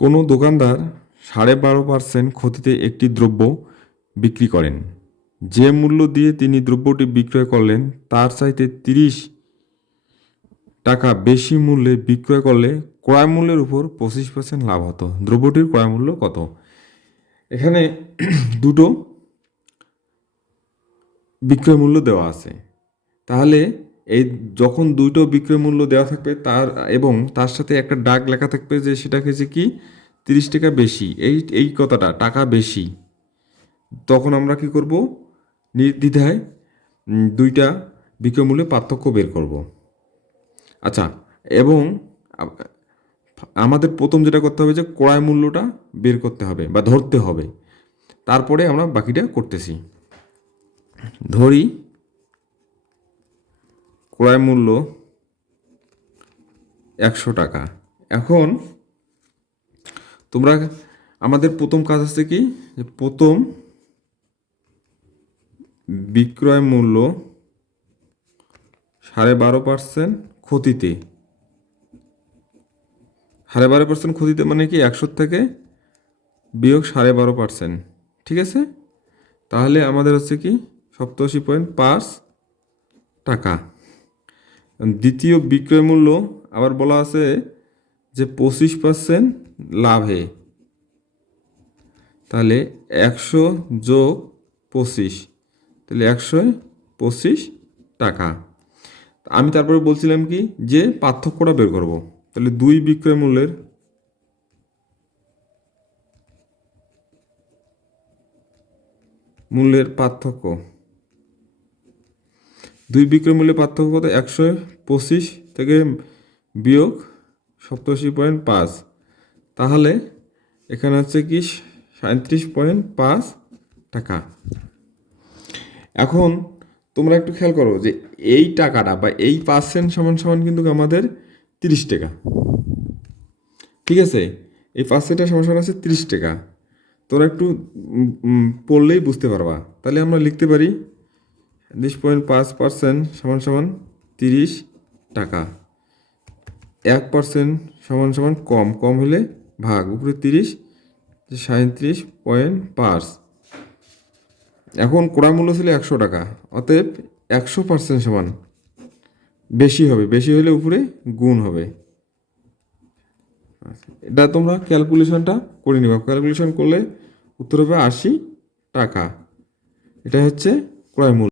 কোনো দোকানদার সাড়ে বারো পার্সেন্ট ক্ষতিতে একটি দ্রব্য বিক্রি করেন। যে মূল্য দিয়ে তিনি দ্রব্যটি বিক্রয় করলেন, তার চাইতে তিরিশ টাকা বেশি মূল্যে বিক্রয় করলে ক্রয় মূল্যের উপর পঁচিশ পার্সেন্ট লাভ হতো। দ্রব্যটির ক্রয় মূল্য কত? এখানে দুটো বিক্রয় মূল্য দেওয়া আছে। তাহলে এই যখন দুটো বিক্রয় মূল্য দেওয়া থাকবে, তার, এবং তার সাথে একটা ডাক লেখা থাকবে যে সেটা হচ্ছে কি, তিরিশ টাকা বেশি। এই এই কথাটা, টাকা বেশি। তখন আমরা কি করব? নির্দ্বিধায় দুইটা বিক্রয় মূল্যে পার্থক্য বের করব। আচ্ছা এবং আমাদের প্রথম যেটা করতে হবে যে ক্রয় মূল্যটা বের করতে হবে বা ধরতে হবে। তারপরে আমরা বাকিটা করতেছি। ধরি ক্রয় মূল্য একশো টাকা। এখন তোমরা, আমাদের প্রথম কাজ হচ্ছে কি? প্রথম বিক্রয় মূল্য সাড়ে বারো পার্সেন্ট ক্ষতিতে। সাড়ে বারো পার্সেন্ট ক্ষতিতে মানে কি একশো থেকে বিয়োগ সাড়ে বারো পার্সেন্ট, ঠিক আছে? তাহলে আমাদের হচ্ছে কি সপ্তাশি পয়েন্ট পাঁচ টাকা। দ্বিতীয় বিক্রয় মূল্য আবার বলা আছে যে পঁচিশ পার্সেন্ট লাভে। তাহলে একশো যোগ পঁচিশ, তাহলে একশো পঁচিশ টাকা। আমি তারপরে বলছিলাম কি যে পার্থক্যটা বের করব, তাহলে দুই বিক্রয় মূল্যের মূল্যের পার্থক্য। দুই বিক্রয় মূল্যের পার্থক্য কত? একশো পঁচিশ থেকে বিয়োগ সপ্তাশি পয়েন্ট পাঁচ। তাহলে এখানে হচ্ছে কি সাঁত্রিশ পয়েন্ট পাঁচ টাকা। এখন তোমরা একটু খেয়াল করো যে এই টাকাটা বা এই পার্সেন্ট সমান সমান কিন্তু আমাদের তিরিশ টাকা। ঠিক আছে? এই পার্সেন্টটা সমান সমান আছে তিরিশ টাকা। তোমরা একটু পড়লেই বুঝতে পারবা। তাহলে আমরা লিখতে পারি তিরিশ পয়েন্ট পাঁচ পার্সেন্ট সমান সমান তিরিশ টাকা। এক পার্সেন্ট সমান সমান কম। কম হলে ভাগ। উপরে তিরিশ সাঁত্রিশ পয়েন্ট পাঁচ। এখন ক্রয় মূল্য ছিল একশো টাকা। অতএব একশো পার্সেন্ট সমান বেশি হবে। বেশি হলে উপরে গুণ হবে। এটা তোমরা ক্যালকুলেশনটা করে নিবা। ক্যালকুলেশন করলে উত্তর হবে আশি টাকা। এটা হচ্ছে ক্রয় মূল্য।